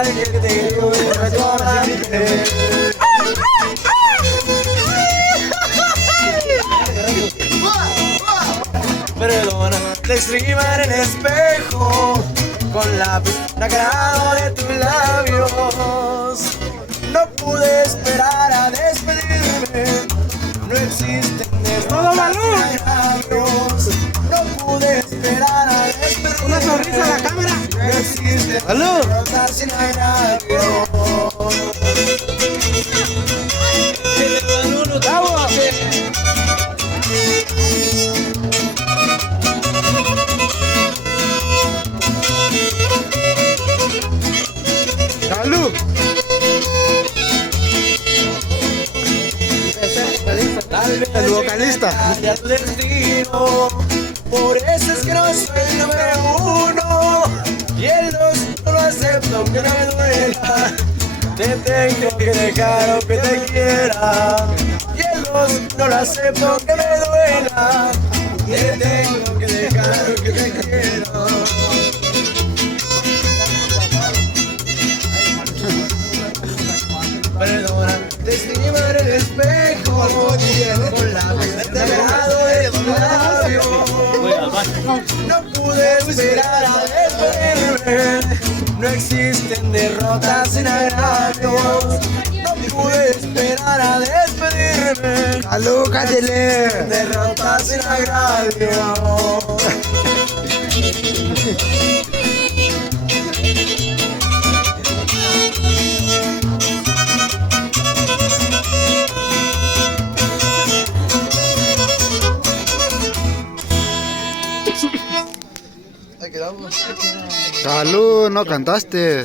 olvidar que te tuve recordarte. Perdona, te escribir en el espejo con lápiz sagrado de tus labios. No pude esperar a despedirme. No existen derrotas sin agravios. No pude esperar a despedirme. Una sonrisa a la cámara. No existen derrotas sin agravios. ¡Agua! ¡Salud! El vocalista. De tu destino. Por eso es que no soy el número uno. Y el dos no lo acepto aunque no me duela. Te tengo que dejar aunque te quiera. Y el dos no lo acepto aunque me duela. Te tengo que dejar aunque te quiera. Perdona, te escribo en el espejo con la vista pegado de tus labios. No pude esperar a despedirme. No existen derrotas sin agravios. No pude esperar a despedirme. ¡Salud, cállele! Derrotas sin agravios. ¡Salud! No cantaste.